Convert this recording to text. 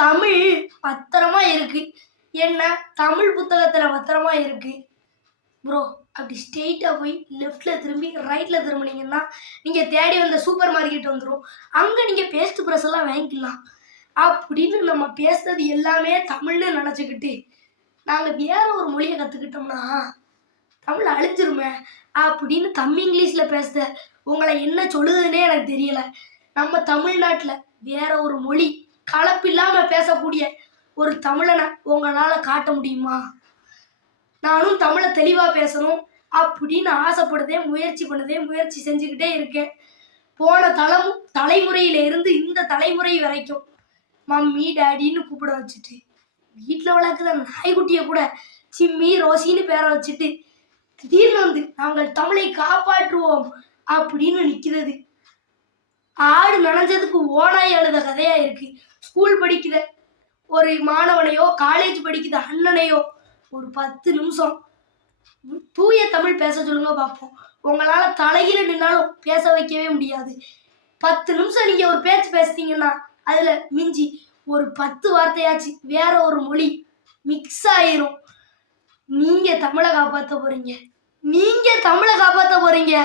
தமிழ் பத்திரமா இருக்கு. என்ன? தமிழ் புத்தகத்துல பத்திரமா இருக்கு. ப்ரோ அப்படி ஸ்ட்ரெயிட்டாக போய் லெஃப்டில் திரும்பி ரைட்டில் திரும்பினீங்கன்னா நீங்கள் தேடி வந்த சூப்பர் மார்க்கெட் வந்துடும் அங்கே நீங்கள் பேஸ்ட் ப்ரெஸ் எல்லாம் வாங்கிக்கலாம். அப்படின்னு நம்ம பேசுறது எல்லாமே தமிழ்னு நினச்சிக்கிட்டு நாங்கள் வேற ஒரு மொழியை கற்றுக்கிட்டோம்னா தமிழ் அழிஞ்சிருமே அப்படின்னு கம்மி இங்கிலீஷில் பேசுத உங்களை என்ன சொல்லுதுன்னே எனக்கு தெரியலை. நம்ம தமிழ்நாட்டில் வேற ஒரு மொழி கலப்பில்லாம பேசக்கூடிய ஒரு தமிழனை உங்களால் காட்ட முடியுமா? நானும் தமிழை தெளிவாக பேசணும் அப்படின்னு ஆசைப்படுதே முயற்சி பண்ணதே முயற்சி செஞ்சுக்கிட்டே இருக்கேன். போன தலம் தலைமுறையில இருந்து இந்த தலைமுறை வரைக்கும் மம்மி டேடின்னு கூப்பிட வச்சுட்டு வீட்டில் வளர்க்குற நாய்க்குட்டியை கூட சிம்மி ரோசின்னு பேரை வச்சுட்டு திடீர்னு வந்து நாங்கள் தமிழை காப்பாற்றுவோம் அப்படின்னு நிற்கிறது ஆடு நனைஞ்சதுக்கு ஓனாய் அழுத கதையா இருக்கு. ஸ்கூல் படிக்கிற ஒரு மாணவனையோ காலேஜ் படிக்கிற அண்ணனையோ ஒரு பத்து நிமிஷம். தூய தமிழ் பேச சொல்லுங்க பார்ப்போம் உங்களால தலையில நின்னாலும் பேச வைக்கவே முடியாது. பத்து நிமிஷம் நீங்க ஒரு பேச்சு பேசுனீங்கன்னா அதுல மிஞ்சி ஒரு பத்து வார்த்தையாச்சு வேற ஒரு மொழி மிக்ஸ் ஆயிரும். நீங்க தமிழை காப்பாற்ற போறீங்க. நீங்க தமிழை காப்பாற்ற போறீங்க.